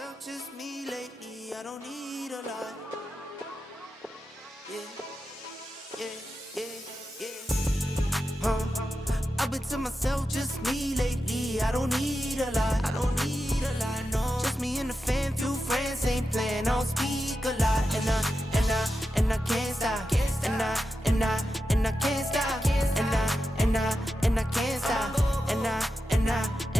myself, just me lately. I don't need a lot. I've been to myself, just me lately. I don't need a lot. I don't need a lot, no. Just me and the fam, few friends ain't playing. I don't speak a lot, and I can't stop. And I can't stop. And I can't stop. And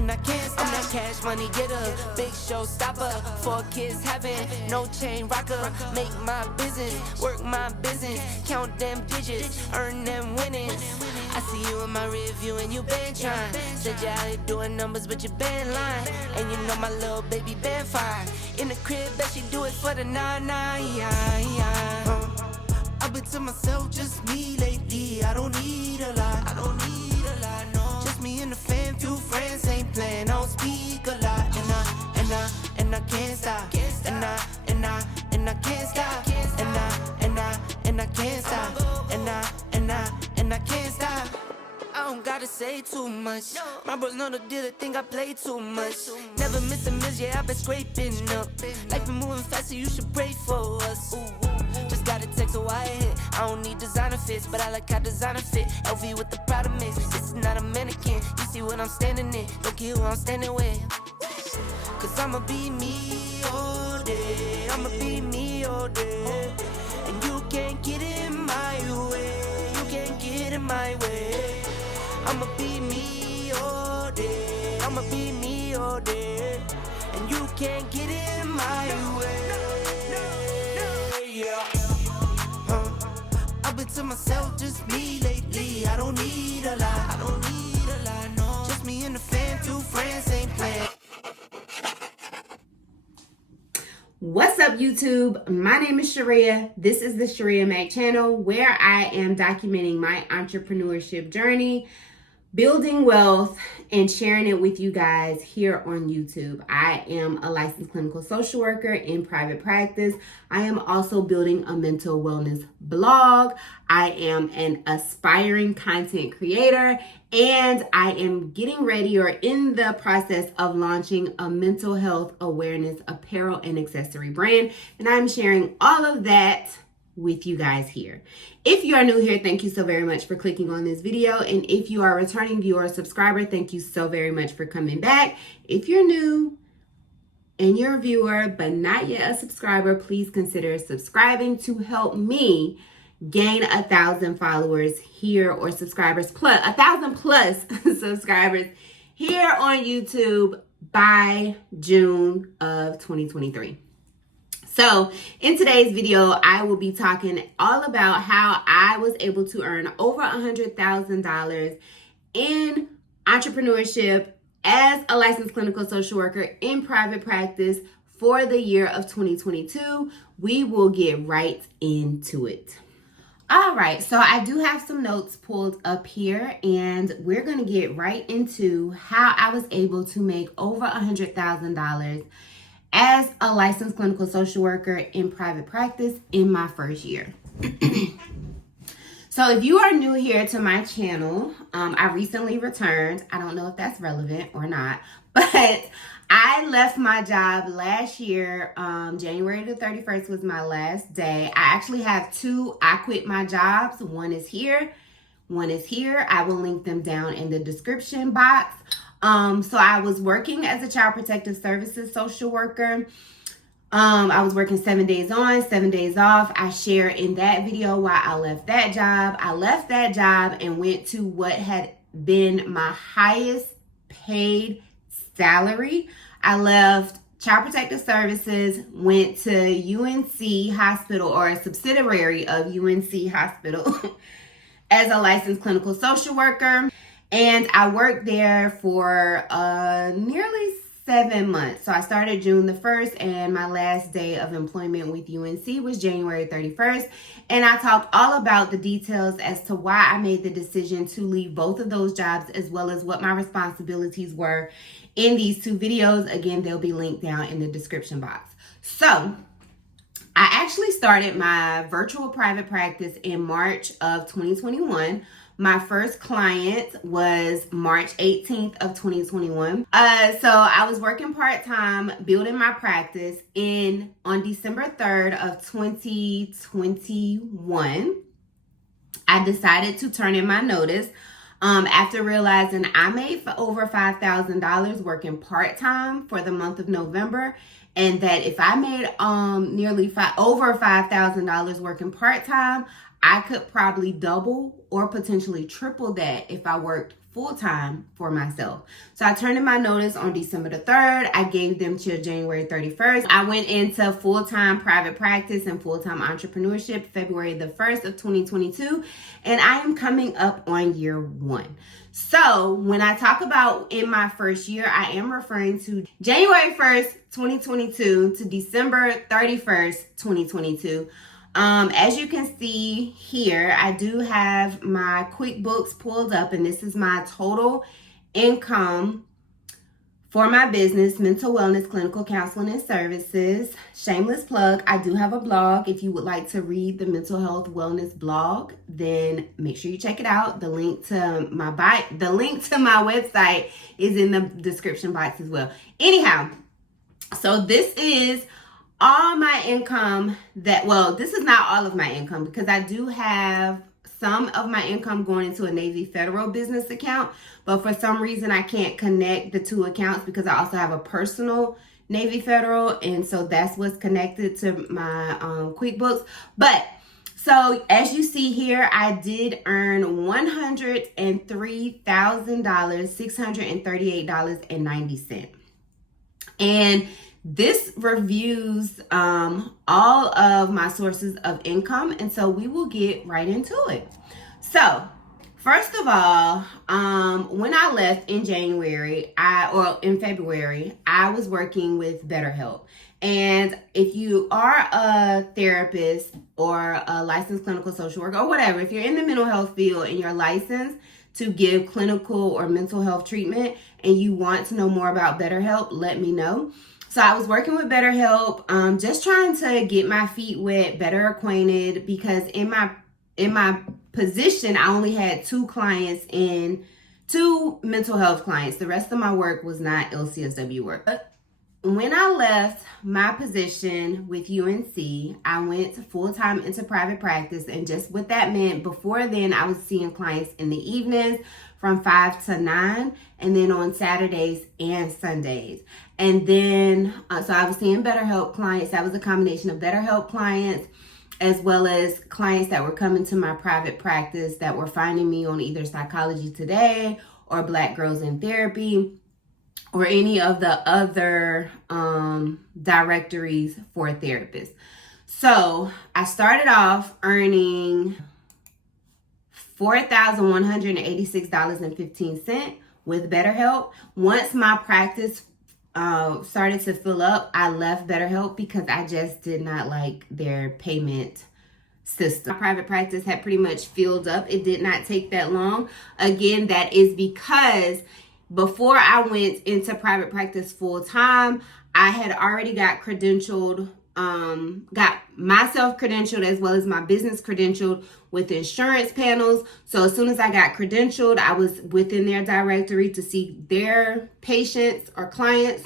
I can't stop. I'm that cash money getter, big show stopper. 4 kids having no chain rocker. Make my business, work my business, count them digits, earn them winnings. I see you in my rear view and you been trying. Said you out here doing numbers, but you been lying. And you know my little baby been fine. In the crib, bet she do it for the 9-9. I've been to myself, just me lately. I don't need a lot. I don't need a lot, no. Just me and the fam, few friends ain't playing. I don't speak a lot, and I can't stop. And I can't stop. And I can't stop. And I can't stop. I don't gotta say too much. My bros know the deal, they think I play too much. Never miss a miss, yeah, I've been scraping up. Life been moving faster, you should pray for us. Just got a text a wire hit. I don't need designer fits, but I like how designer fit. LV with the Prada mix. This is not a mannequin. You see what I'm standing in. Don't care who I'm standing with. Cause I'ma be me all day. I'ma be me all day. And you can't get in my way. You can't get in my way. I'ma be me all day. I'ma be me all day. And you can't get in my way. Yeah. I've been to myself, just me lately. I don't need a lot. I don't need a lot, no. Just me and the fam, few friends ain't playing. What's up, YouTube? My name is Shirria. This is the Shirria Mac channel, where I am documenting my entrepreneurship journey, building wealth, and sharing it with you guys here on YouTube. I am a licensed clinical social worker in private practice. I am also building a mental wellness blog. I am an aspiring content creator, and I am getting ready or in the process of launching a mental health awareness apparel and accessory brand. And I'm sharing all of that with you guys here. If you are new here, thank you so very much for clicking on this video. And if you are a returning viewer or subscriber, thank you so very much for coming back. If you're new and you're a viewer but not yet a subscriber, please consider subscribing to help me gain 1,000 followers here, or subscribers plus 1,000 plus subscribers here on YouTube by June of 2023. So in today's video, I will be talking all about how I was able to earn over $100,000 in entrepreneurship as a licensed clinical social worker in private practice for the year of 2022. We will get right into it. All right, so I do have some notes pulled up here, and we're going to get right into how I was able to make over $100,000 as a licensed clinical social worker in private practice in my first year. So if you are new here to my channel, I recently returned. I don't know if that's relevant or not, but I left my job last year. January the 31st was my last day. I actually have two. I quit my jobs. One is here. One is here. I will link them down in the description box. So I was working as a child protective services social worker. I was working 7 days on, 7 days off. I share in that video why I left that job. I left that job and went to what had been my highest paid salary. I left Child Protective Services, went to UNC Hospital, or a subsidiary of UNC Hospital, as a licensed clinical social worker. And I worked there for nearly 7 months. So I started June the 1st, and my last day of employment with UNC was January 31st. And I talked all about the details as to why I made the decision to leave both of those jobs, as well as what my responsibilities were in these two videos. Again, they'll be linked down in the description box. So I actually started my virtual private practice in March of 2021. My first client was March 18th of 2021. So I was working part-time, building my practice on December 3rd of 2021. I decided to turn in my notice after realizing I made over $5,000 working part-time for the month of November, and that if I made over $5,000 working part-time, I could probably double or potentially triple that if I worked full-time for myself. So I turned in my notice on December the 3rd. I gave them till January 31st. I went into full-time private practice and full-time entrepreneurship February the 1st of 2022, and I am coming up on year 1. So when I talk about in my first year, I am referring to January 1st, 2022 to December 31st, 2022. As you can see here, I do have my Quickbooks pulled up, and this is my total income for my business, Mental Wellness Clinical Counseling and Services. Shameless plug, I do have a blog. If you would like to read the mental health wellness blog, then make sure you check it out. The link to my website is in the description box as well. Anyhow, so this is all my income this is not all of my income, because I do have some of my income going into a Navy Federal business account, but for some reason I can't connect the two accounts because I also have a personal Navy Federal, and so that's what's connected to my QuickBooks. But so as you see here, I did earn $103,638.90. And this reviews all of my sources of income, and so we will get right into it. So first of all, when I left in February, I was working with BetterHelp. And if you are a therapist or a licensed clinical social worker or whatever, if you're in the mental health field and you're licensed to give clinical or mental health treatment and you want to know more about BetterHelp, let me know. So I was working with BetterHelp, just trying to get my feet wet, better acquainted, because in my position, I only had two mental health clients. The rest of my work was not LCSW work. But when I left my position with UNC, I went full-time into private practice, and just what that meant, before then, I was seeing clients in the evenings from 5 to 9, and then on Saturdays and Sundays. And then, so I was seeing BetterHelp clients. That was a combination of BetterHelp clients as well as clients that were coming to my private practice that were finding me on either Psychology Today or Black Girls in Therapy or any of the other directories for therapists. So I started off earning $4,186.15 with BetterHelp. Once my practice started to fill up, I left BetterHelp because I just did not like their payment system. My private practice had pretty much filled up. It did not take that long. Again, that is because before I went into private practice full time, I had already got credentialed, got myself credentialed as well as my business credentialed with insurance panels. So as soon as I got credentialed, I was within their directory to see their patients or clients.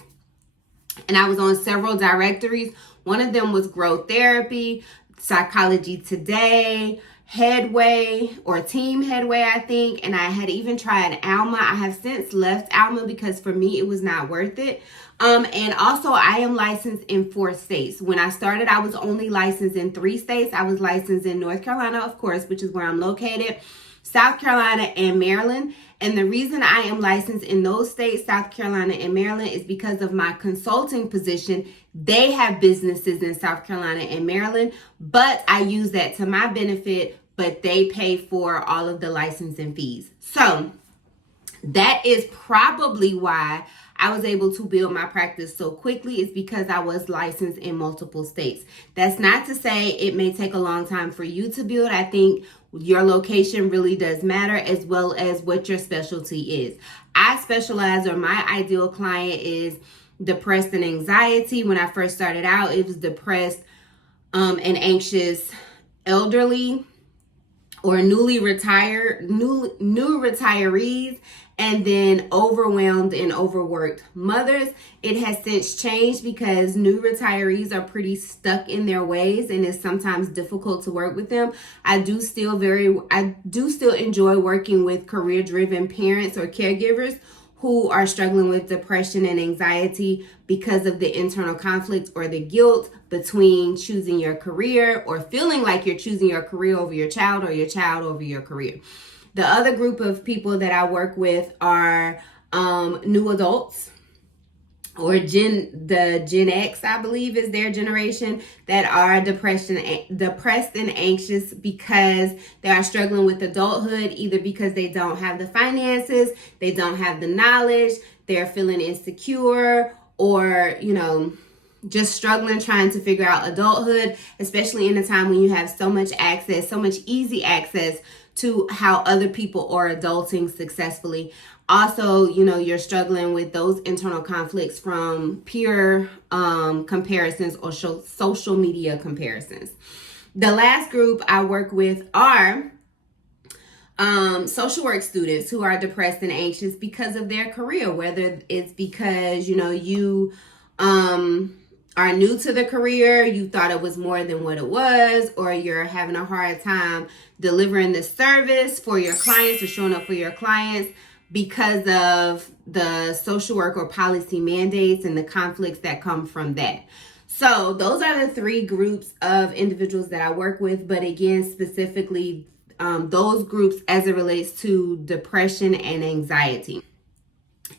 And I was on several directories. One of them was Growth Therapy, Psychology Today, Headway or Team Headway, I think. And I had even tried Alma. I have since left Alma because for me, it was not worth it. And also I am licensed in 4 states. When I started, I was only licensed in 3 states. I was licensed in North Carolina, of course, which is where I'm located, South Carolina, and Maryland. And the reason I am licensed in those states, South Carolina and Maryland, is because of my consulting position. They have businesses in South Carolina and Maryland, but I use that to my benefit, but they pay for all of the licensing fees. So that is probably why I was able to build my practice so quickly, is because I was licensed in multiple states. That's not to say it may take a long time for you to build. I think your location really does matter, as well as what your specialty is. I specialize, or my ideal client is depressed and anxiety. When I first started out, it was depressed and anxious elderly or new retirees, and then overwhelmed and overworked mothers. It has since changed because new retirees are pretty stuck in their ways and it's sometimes difficult to work with them. I do still enjoy working with career-driven parents or caregivers who are struggling with depression and anxiety because of the internal conflict or the guilt between choosing your career or feeling like you're choosing your career over your child or your child over your career. The other group of people that I work with are new adults, or Gen X, I believe is their generation, that are depressed and anxious because they are struggling with adulthood, either because they don't have the finances, they don't have the knowledge, they're feeling insecure, or, just struggling trying to figure out adulthood, especially in a time when you have so much easy access to how other people are adulting successfully. Also, you're struggling with those internal conflicts from peer comparisons or social media comparisons. The last group I work with are social work students who are depressed and anxious because of their career, whether it's because, you are new to the career, you thought it was more than what it was, or you're having a hard time delivering the service for your clients or showing up for your clients because of the social work or policy mandates and the conflicts that come from that. So those are the three groups of individuals that I work with. But again, specifically, those groups as it relates to depression and anxiety.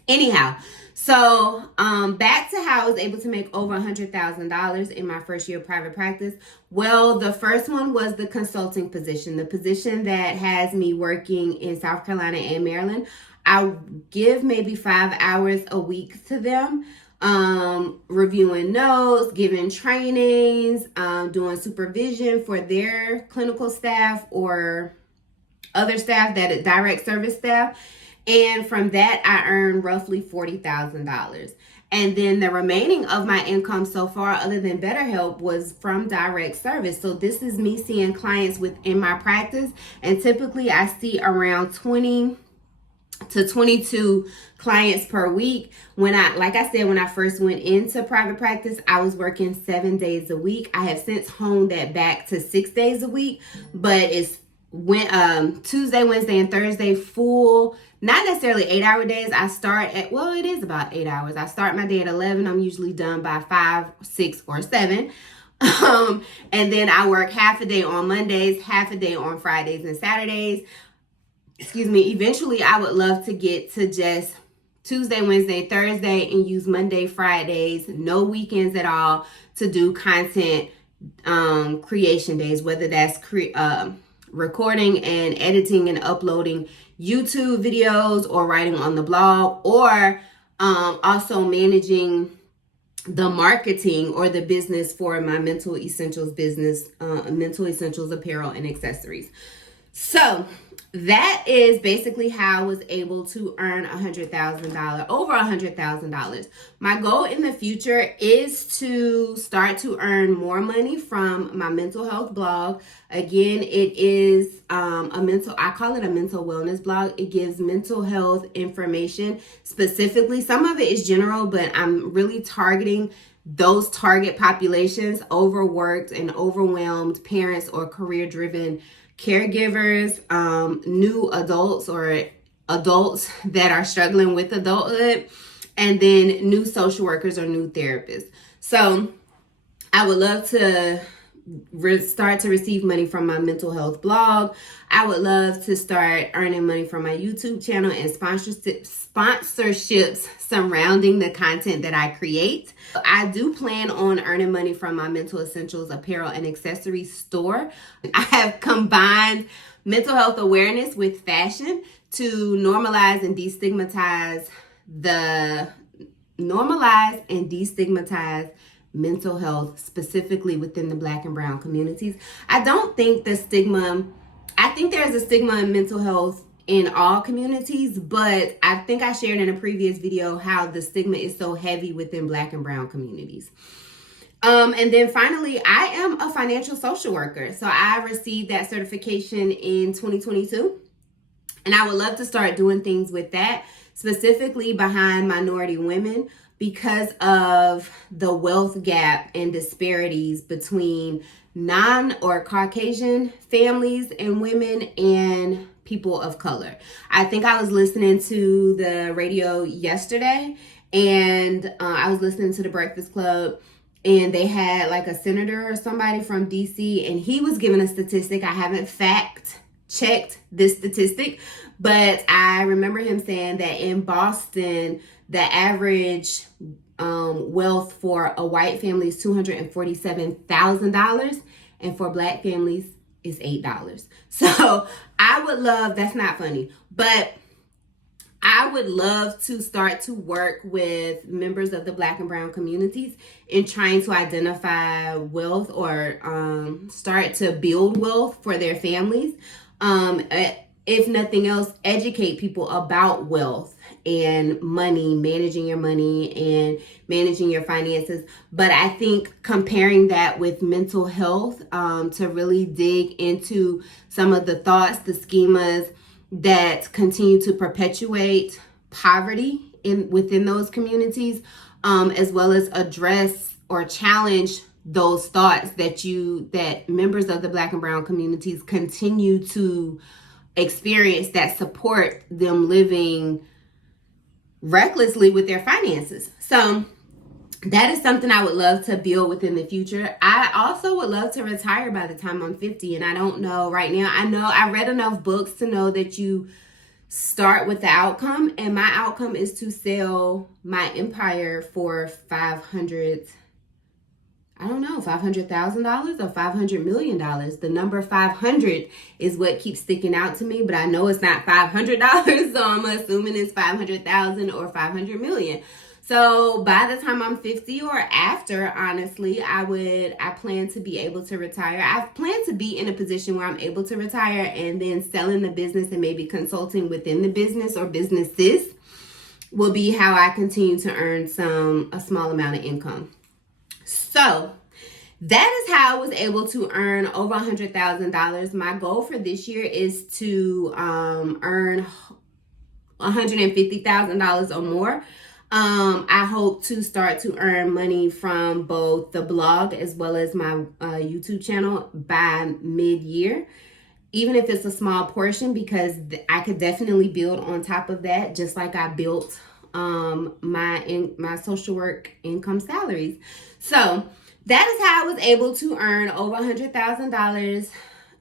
Anyhow, so back to how I was able to make over $100,000 in my first year of private practice. Well, the first one was the consulting position, the position that has me working in South Carolina and Maryland. I give maybe 5 hours a week to them, reviewing notes, giving trainings, doing supervision for their clinical staff or other staff, that direct service staff. And from that, I earned roughly $40,000. And then the remaining of my income so far, other than BetterHelp, was from direct service. So this is me seeing clients within my practice. And typically I see around 20 to 22 clients per week. When I first went into private practice, I was working 7 days a week. I have since honed that back to 6 days a week, but it's Tuesday, Wednesday, and Thursday full, not necessarily 8-hour days. It is about 8 hours. I start my day at 11. I'm usually done by 5, 6, or 7. And then I work half a day on Mondays, half a day on Fridays and Saturdays. Eventually I would love to get to just Tuesday, Wednesday, Thursday, and use Monday, Fridays, no weekends at all, to do content creation days, whether that's recording and editing and uploading YouTube videos, or writing on the blog, or also managing the marketing or the business for my Mental Essentials business, Mental Essentials apparel and accessories. So that is basically how I was able to earn over $100,000. My goal in the future is to start to earn more money from my mental health blog. Again, it is I call it a mental wellness blog. It gives mental health information specifically. Some of it is general, but I'm really targeting those target populations: overworked and overwhelmed parents or career-driven caregivers, new adults or adults that are struggling with adulthood, and then new social workers or new therapists. So I would love to start to receive money from my mental health blog. I would love to start earning money from my YouTube channel and sponsorships surrounding the content that I create. I do plan on earning money from my Mental Essentials apparel and accessories store. I have combined mental health awareness with fashion to normalize and destigmatize mental health, specifically within the Black and brown communities. I think there's a stigma in mental health in all communities, but I think I shared in a previous video how the stigma is so heavy within Black and brown communities. And then finally, I am a financial social worker. So I received that certification in 2022. And I would love to start doing things with that, specifically behind minority women, because of the wealth gap and disparities between non or Caucasian families and women and people of color. I think I was listening to the radio yesterday, and I was listening to the Breakfast Club, and they had like a senator or somebody from DC, and he was giving a statistic. I haven't fact checked this statistic, but I remember him saying that in Boston, the average wealth for a white family is $247,000, and for Black families is $8. So I would love, that's not funny, but I would love to start to work with members of the Black and Brown communities in trying to identify wealth or start to build wealth for their families. If nothing else, educate people about wealth and money, managing your money and managing your finances. But I think comparing that with mental health, to really dig into some of the thoughts, the schemas that continue to perpetuate poverty within those communities, as well as address or challenge those thoughts that members of the Black and Brown communities continue to experience that support them living recklessly with their finances. So that is something I would love to build within the future. I also would love to retire by the time I'm 50, and I don't know right now. I know I read enough books to know that you start with the outcome, and my outcome is to sell my empire for $500,000 or $500 million. The number 500 is what keeps sticking out to me, but I know it's not $500, so I'm assuming it's 500,000 or 500 million. So by the time I'm 50 or after, honestly, I plan to be able to retire. I plan to be in a position where I'm able to retire, and then selling the business and maybe consulting within the business or businesses will be how I continue to earn a small amount of income. So that is how I was able to earn over $100,000. My goal for this year is to earn $150,000 or more. I hope to start to earn money from both the blog as well as my YouTube channel by mid-year, even if it's a small portion, because I could definitely build on top of that, just like I built my social work income salaries. So that is how I was able to earn over $100,000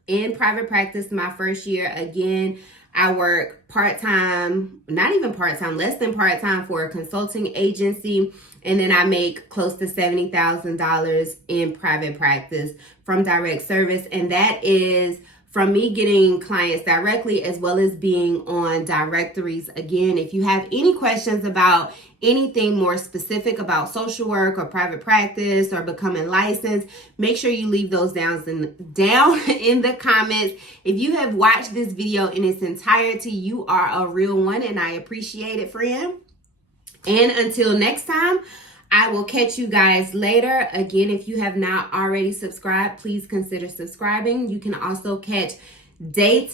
in private practice my first year. Again, I work part-time, not even part-time, less than part-time for a consulting agency. And then I make close to $70,000 in private practice from direct service. And that is from me getting clients directly, as well as being on directories. Again, if you have any questions about anything more specific about social work or private practice or becoming licensed, make sure you leave those down in the comments. If you have watched this video in its entirety, you are a real one, and I appreciate it, friend. And until next time, I will catch you guys later. Again, if you have not already subscribed, please consider subscribing. You can also catch daily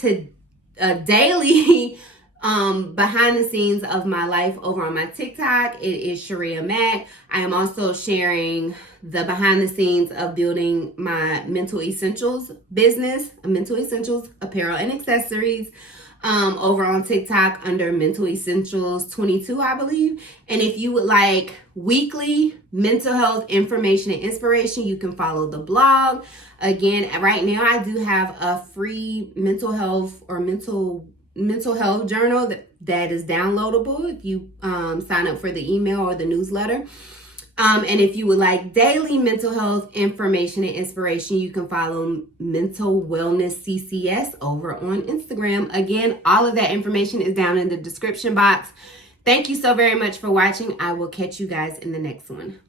behind the scenes of my life over on my TikTok. It is Shirria Mac. I am also sharing the behind the scenes of building my Mental Essentials business, Mental Essentials apparel and accessories, over on TikTok under Mental Essentials 22, I believe. And if you would like weekly mental health information and inspiration, you can follow the blog. Again, right now I do have a free mental health journal that is downloadable if you sign up for the email or the newsletter. And if you would like daily mental health information and inspiration, you can follow Mental Wellness CCS over on Instagram. Again, all of that information is down in the description box. Thank you so very much for watching. I will catch you guys in the next one.